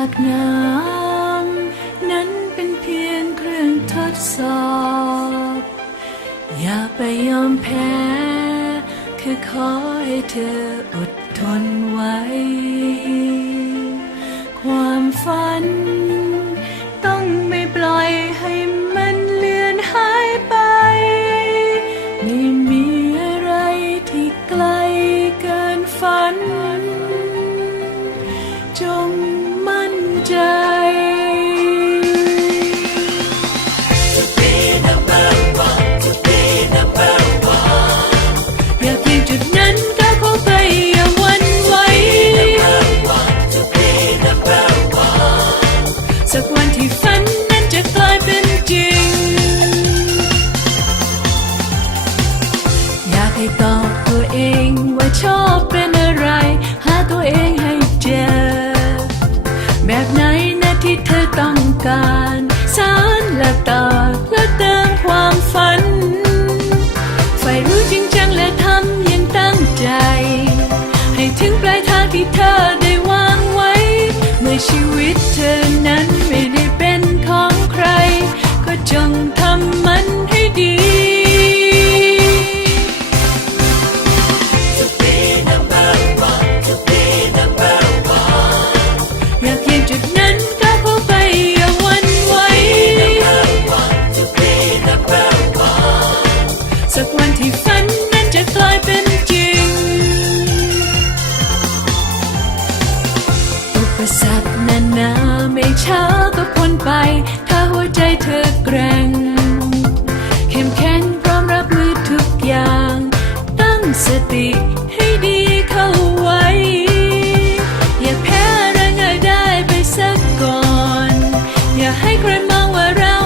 ากน้ำนั้นเป็นเพียงเครื่องทดสอบ อย่าไปยอมแพ้คือขอให้เธออดทนไว้ แบบไหนนะที่เธอต้องการสารและต่อและเติมความฝันใฝ่รู้จริงจังและทำอยังตั้งใจ ให้ถึงปลายทางที่เธอได้วางไว้ เมื่อชีวิตเธอนั้นไม่ ไป ถ้าหัวใจเธอแกร่งเข้มแข็งพร้อมรับมือทุกอย่าง ตั้งสติให้ดีเข้าไว้ อย่าแพ้แรง่ายได้ไปสักก่อน อย่าให้ใครมองว่าเรา